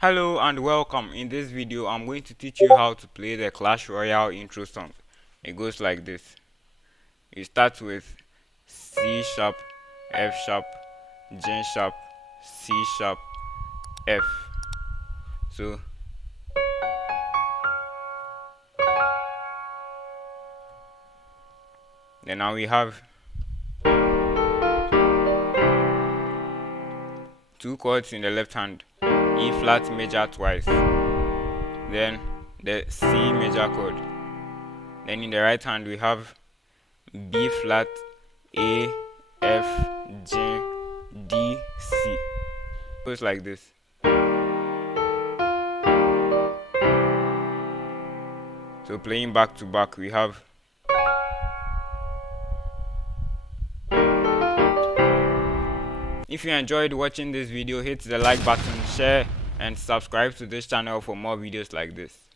Hello and welcome. In this video I'm going to teach you how to play the Clash Royale intro song. It goes like this. You start with C sharp, F sharp, G sharp, C sharp, F. So then now we have two chords in the left hand, E flat major twice, then the C major chord. Then in the right hand we have B flat, A, F, G, D, C. Goes like this. So playing back to back we have If you enjoyed watching this video, hit the like button, share and subscribe to this channel for more videos like this.